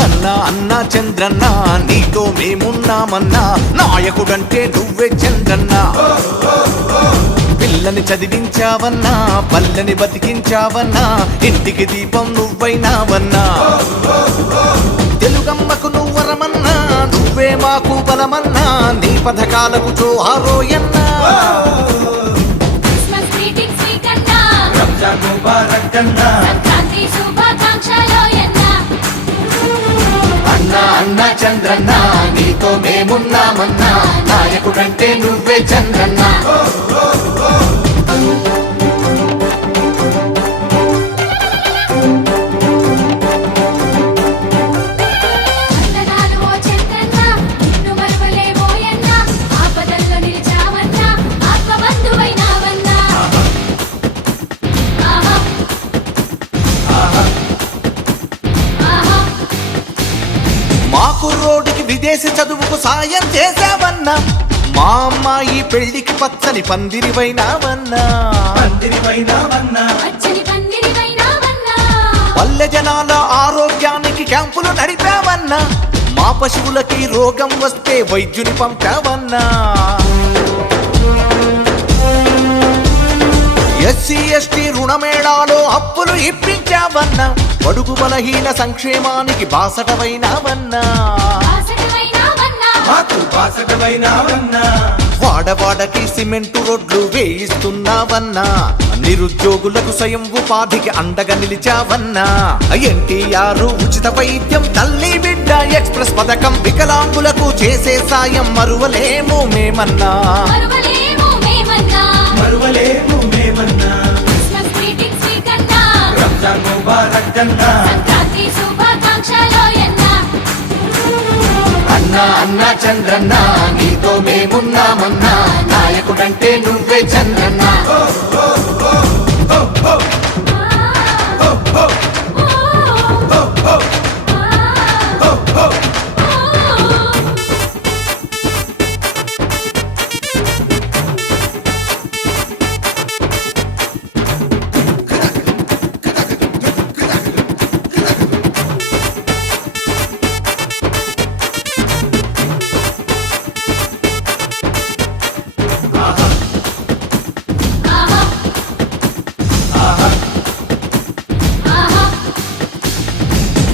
అన్నా అన్నా చంద్రన్న నీతో మేమున్నామన్నా నాయకుడంటే నువ్వే చంద్రన్న పిల్లని చదివించావన్నా పల్లెని బతికించావన్నా ఇంటికి దీపం నువ్వైనావన్నా తెలుగమ్మకు నువ్వరమన్నా నువ్వే మాకు బలమన్నా నీ పథకాలకు జోహారోయన్నా అన్నా అన్నా చంద్రన్న నీతో మేమున్నామన్నా నాయకుడంటే నువ్వే చంద్రన్న మాకు రోడ్డుకి విదేశీ చదువుకు సాయం చేసావన్నా మా అమ్మాయి పెళ్లికి పచ్చని పందిరివైనావన్నా పల్లె జనాల ఆరోగ్యానికి క్యాంపులు నడిపావన్నా మా పశువులకి రోగం వస్తే వైద్యుని పంపావన్నా ఎస్సీ ఎస్టీ రుణమేళాలో అప్పులు ఇప్పించావన్నా బడుగు బలహీన సంక్షేమానికి బాసటవైనావన్నా వాడవాడకి సిమెంటు రోడ్లు వేయిస్తున్నావన్నా నిరుద్యోగులకు స్వయం ఉపాధికి అండగా నిలిచావన్నా ఎన్టీఆర్ ఉచిత వైద్యం తల్లి బిడ్డ ఎక్స్ప్రెస్ పథకం వికలాంగులకు చేసే సాయం మరువలేము మేమన్నా అన్నా అన్నా చంద్రన్న నీతో మేమున్నామన్నా నాయకుడంటే నువ్వే చంద్రన్న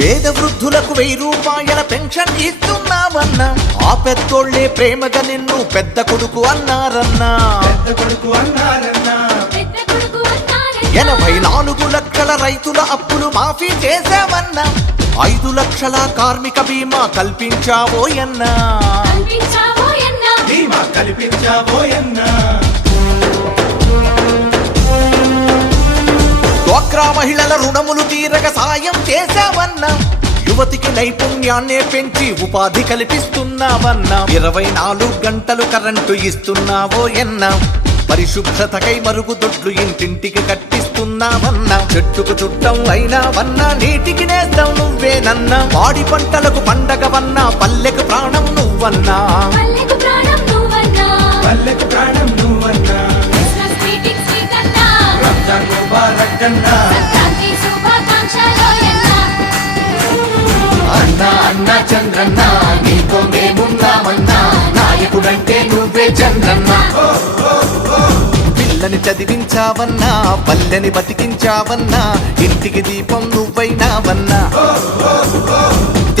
పేద వృద్ధులకు 1000 రూపాయల పెన్షన్ ఇస్తున్నావన్నా ఆ పెద్దోళ్లే ప్రేమగా నిన్ను పెద్ద కొడుకు అన్నారన్నా 84 లక్షల రైతుల అప్పులు మాఫీ చేసావన్నా 5 లక్షల కార్మిక బీమా కల్పించావోయన్నా డ్వాక్రా మహిళల రుణములు తీరగ సాయం చేశావన్నా యువతికి నైపుణ్యాన్నే పెంచి ఉపాధి కల్పిస్తున్నావన్నా 24 గంటలు కరెంటు ఇస్తున్నావోయన్నా పరిశుభ్రతకై మరుగుదొడ్లు ఇంటింటికి కట్టిస్తున్నావన్నా చెట్టుకు చుట్టం అయినావన్నా నీటికి నేస్తాం నువ్వేనన్నా పాడి పంటలకు పండగవన్నా పల్లెకు ప్రాణం నువ్వన్నా అన్నా అన్నా చంద్రన్న నీతో మేమున్నామన్నా నాయకుడంటే నువ్వే చంద్రన్న పిల్లని చదివించావన్నా పల్లెని బతికించావన్నా ఇంటికి దీపం నువ్వైనావన్నా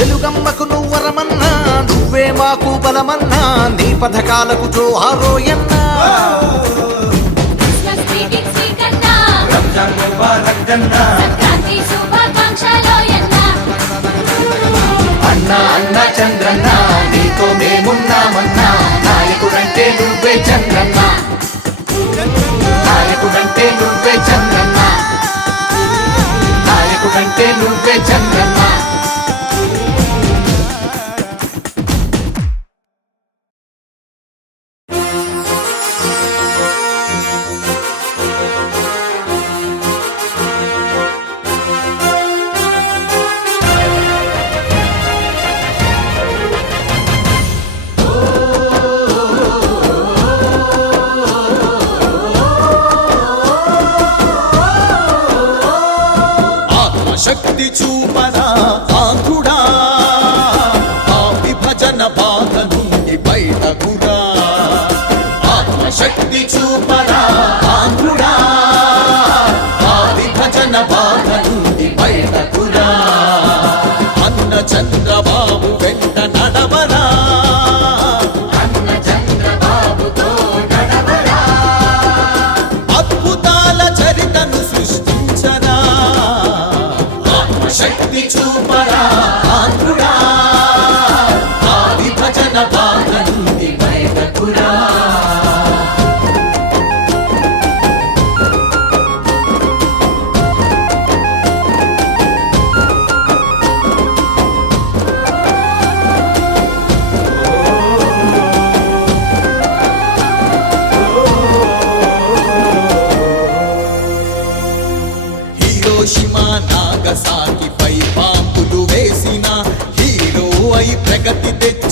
తెలుగమ్మకు నువ్వరమన్నా నువ్వే మాకు బలమన్నా నీ పథకాలకు జోహారోయన్నా అన్నా అన్నా చంద్రన్న నీతో మేమున్నామన్నా నాయకుడంటే నువ్వే చంద్రన్న నాయకుడంటే నువ్వే చంద్రన్న నాయకుడంటే నువ్వే చంద్రన్న శక్తి చూపదా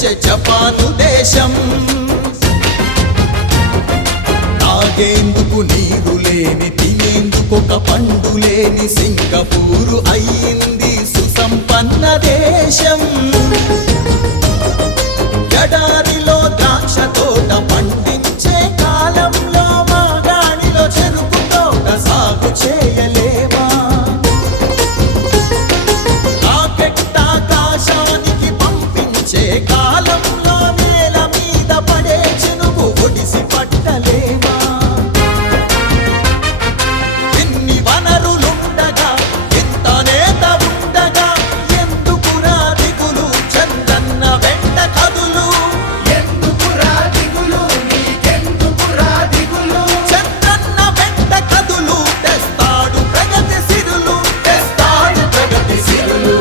పండించే జపాను దేశం. తాగేందుకు నీరు లేని, తినేందుకొక పండు లేని సింగపూరు అయ్యింది సుసంపన్న దేశం. ఎడారిలో ద్రాక్ష తోట పండించే కాలంలో మాగాణిలో చెరుకు తోట సాగు చేయలేమా? రాకెట్టాకాశానికి పంపించే కాలంలో నేల మీద పడే చినుకు ఒడిసి పట్టలేమా? ఇన్ని వనరులుండగా, ఇంత నేత ఉండగా, ఎందుకురా దిగులు చంద్రన్న వెంట కదులు? ఎందుకురా దిగులు, నీకెందుకురా దిగులు? చంద్రన్న వెంట కదులు, తెస్తాడు ప్రగతి సిరులు, తెస్తాడు ప్రగతి సిరులు.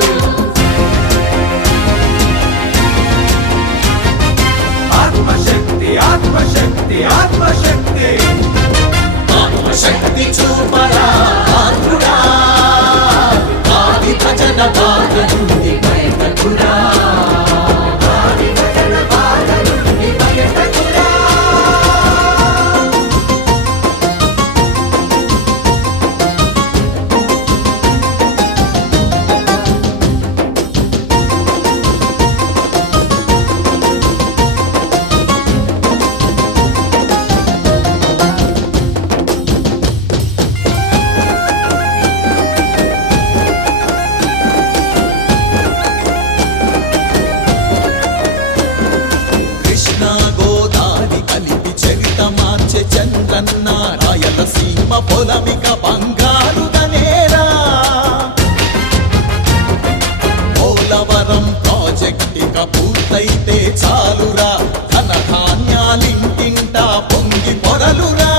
ఆత్మశక్తి ఆత్మశక్తి ఆత్మశక్తి ఆత్మశక్తి చూపరా ఆంధ్రుడా, ఆది భజన బాధ నుండి బయటకురా. కృష్ణా గోదావరి కలిపి చరిత మార్చే చంద్రన్న, రాయలసీమ పొలమిక బంగారుదనేరా. పోలవరం ప్రాజెక్టిక పూర్తయితే చాలురా, ధన ధాన్యాలింటింటా పొంగి పొరలురా.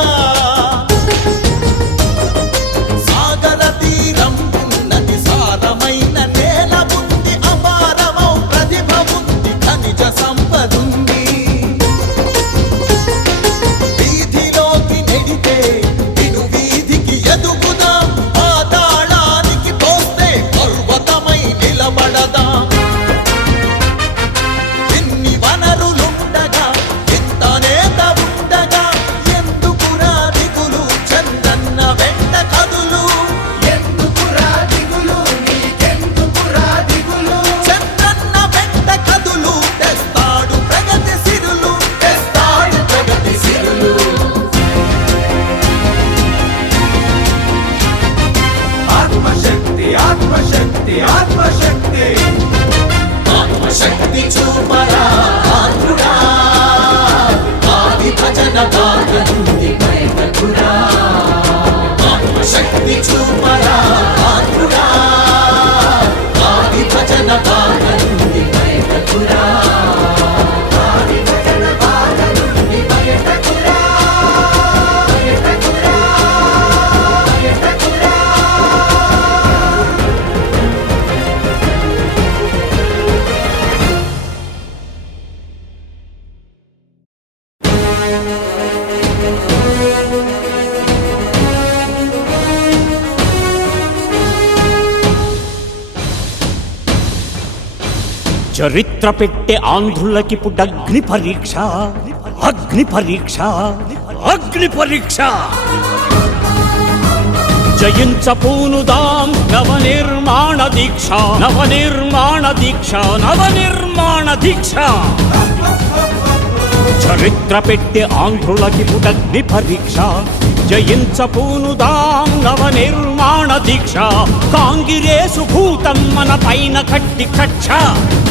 సాగర తీరం ఉన్నది, సారమైన నేల ఉంది, అపారమౌ ప్రతిభ ఉంది, ఖనిజ సంపదుంది. వీధిలోకి నెడితే ఇరు వీధికి ఎదుగుదాం, పాతాళానికి పోస్తే పర్వతమై నిలబడదాం. ఇన్ని వనరులుండగా, ఇంత నేత ఉండగా, ఎందుకురా దిగులు చంద్రన్న వెంట కదులు? ఎందుకురా దిగులు, నీకెందుకురా దిగులు? చంద్రన్న వెంట కదులు, తెస్తాడు ప్రగతి సిరులు, తెస్తాడు ప్రగతి సిరులు. ఆత్మశక్తి ఆత్మశక్తి ఆత్మశక్తి ఆత్మశక్తి చూపరా ఆంధ్రుడా, ఆది భజన బాధ నుండి బయటకురా. ఆత్మశక్తి చూపరా ఆంధ్రుడా, ఆది భజన బాధ నుండి బయటకురా. చరిత్ర పెట్టే ఆంధ్రులకిప్పుడు అగ్ని పరీక్ష, అగ్ని పరీక్ష, అగ్ని పరీక్ష. జయించపూనుదాం నవనిర్మాణ దీక్ష, నవనిర్మాణ దీక్ష, నవనిర్మాణ దీక్ష. చరిత్ర పెట్టే ఆంధ్రులకిప్పుడు అగ్ని పరీక్ష, జయించపూనుదాం నవనిర్మాణ దీక్ష. కాంగిరేసు భూతం మన పైన కట్టి కక్ష,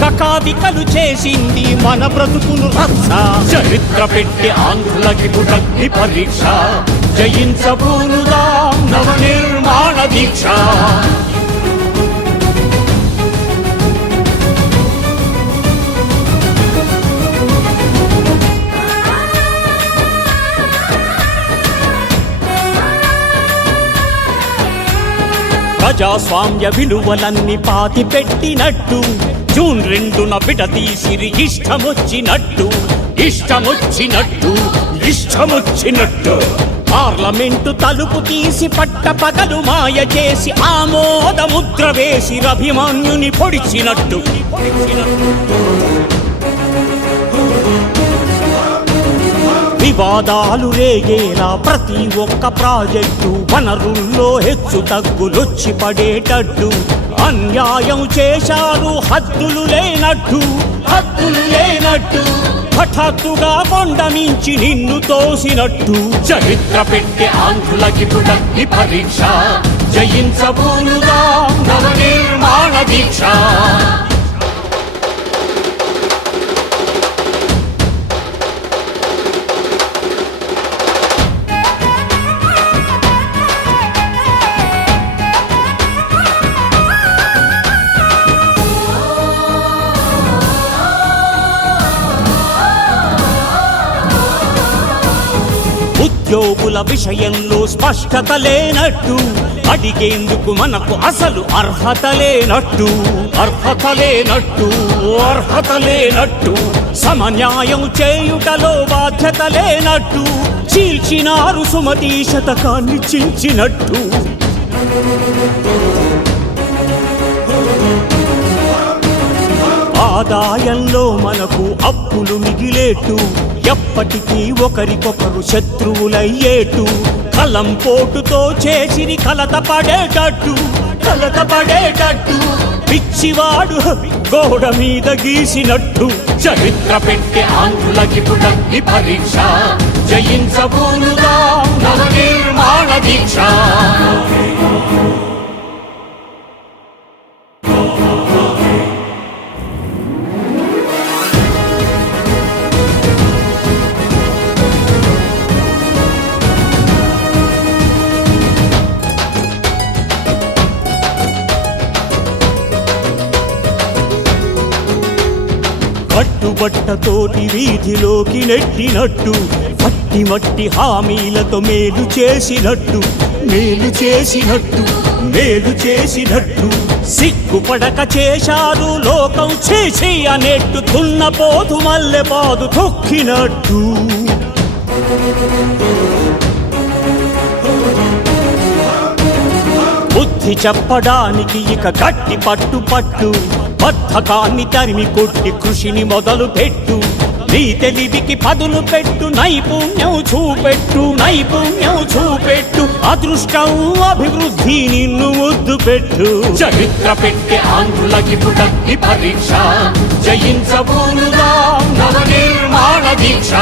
కకావికలు చేసింది మన బ్రతుకును రక్ష. చరిత్ర పెట్టి ఆంధ్రులకి అగ్ని పరీక్ష, జయించపూనుదాం నవనిర్మాణ దీక్ష. ప్రజాస్వామ్య విలువలన్నీ పాతి పెట్టినట్టు జూన్ 2న విడదీసిరి ఇష్టమొచ్చినట్టు, ఇష్టమొచ్చినట్టు, ఇష్టమొచ్చినట్టు. పార్లమెంటు తలుపు తీసి పట్ట పగలు మాయ చేసి ఆమోద ముద్ర వేసి అభిమన్యుని పొడిచినట్టు. వివాదాలు రేగేలా ప్రతి ఒక్క ప్రాజెక్టు వనరుల్లో హెచ్చు తగ్గులొచ్చి పడేటట్టు అన్యాయం చేశారు హద్దులు లేనట్టు హఠాత్తుగా కొండ మించి నిన్ను తోసినట్టు చరిత్ర పెట్టే ఆంధ్రులకి పుటగ్ని పరీక్ష జయించబూనుగా నవ నిర్మాణ దీక్ష ఉద్యోగుల విషయంలో స్పష్టత లేనట్టు అడిగేందుకు మనకు అసలు అర్హత లేనట్టు సమన్యాయం చేయుటలో బాధ్యత లేనట్టు చీల్చినారు సుమతి శతకాన్ని చించినట్టు ఆదాయంలో మనకు అప్పులు మిగిలేటు ఎప్పటికీ ఒకరికొకరు శత్రువులయ్యేటు కలం పోటుతో చేసిరి కలత పడేటట్టు పిచ్చివాడు గోడ మీద గీసినట్టు చరిత్ర పెట్టే ఆంధ్రులకి పుటగ్ని పరీక్ష జయించబూనుగా నవ నిర్మాణ దీక్ష కట్టుబట్టతోటి వీధిలోకి నెట్టినట్టు మట్టి హామీలతో మేలు చేసినట్టు సిగ్గుపడక చేశారు లోకం చేసి అనేట్టు తున్నపోతు మల్లె పాదు తొక్కినట్టు బుద్ధి చెప్పడానికి ఇక గట్టి పట్టు బద్ధకాన్ని తరిమి కొట్టి కృషిని మొదలు పెట్టు నీ తెలివికి పదును పెట్టు నైపుణ్యం చూపెట్టు అదృష్టం అభివృద్ధి నిన్ను ముద్దు పెట్టు చరిత్ర పెట్టే ఆంధ్రులకి పుటగ్ని పరీక్ష జయించబూనుగా నవ నిర్మాణ దీక్ష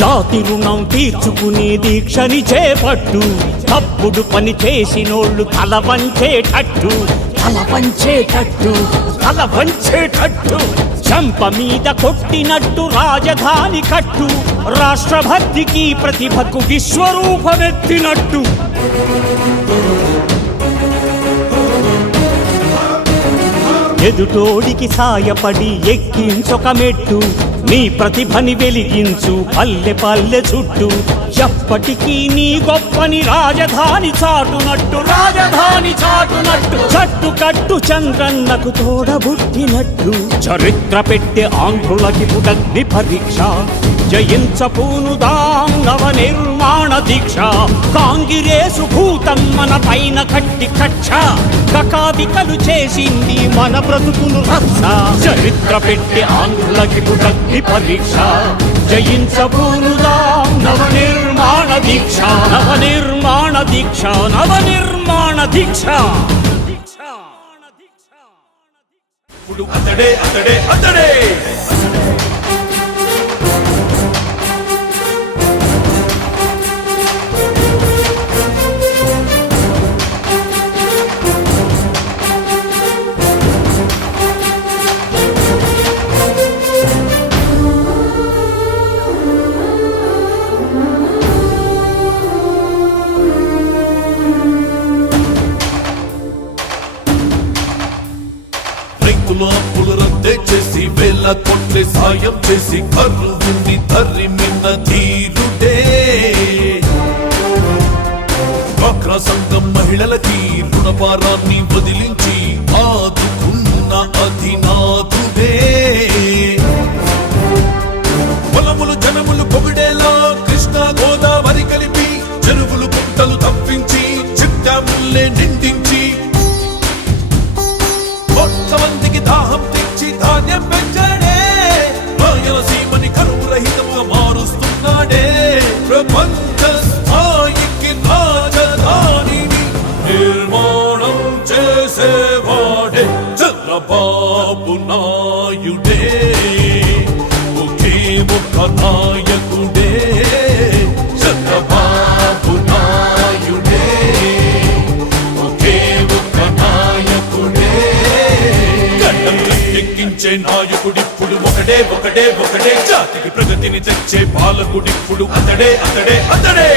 జాతి రుణం తీర్చుకునే దీక్షని చేపట్టు తప్పుడు పని చేసినోళ్ళు తల వంచేటట్టు చంప మీద కొట్టినట్టు రాజధాని కట్టు రాష్ట్రభక్తికి ప్రతిభకు విశ్వరూపమెత్తినట్టు ఎదుటోడికి సాయపడి ఎక్కించొక మెట్టు నీ ప్రతిభని వెలిగించు పల్లె చుట్టూ ఎప్పటికీ నీ గొప్పని రాజధాని చాటునట్టు చట్టుకట్టు చంద్రన్నకు తోడబుట్టినట్టు చరిత్ర పెట్టే ఆంధ్రులకి పుటగ్ని పరీక్ష జయించపూనుదాం నవ నిర్మాణ దీక్ష కాంగిరేసు భూతం మన పైన కట్టి కక్ష కకావికలు చేసింది మన బ్రతుకును రక్ష చరిత్ర పెట్టే ఆంధ్రులకి పుటగ్ని పరీక్ష జయించపూనుదాం నవ నిర్మాణ దీక్ష ఇప్పుడు అతడే పులరద్దే చేసి వేల కొట్లే సాయం చేసి కరువుని తరిమిన ధీరుడే డ్వాక్రా సంఘం మహిళలకి రుణభారాన్ని వదిలించి ఆదుకున్న అధినాథుడే నాయుడే ఒకే ఒక నాయకుడే చంద్రబాబు నాయుడే ఒకే ఒక నాయకుడే గడ్డం ఎక్కించే నాయకుడిప్పుడు ఒకడే ఒకడే ఒకడే జాతికి ప్రగతిని తెచ్చే పాలకుడిప్పుడు అతడే అతడే అతడే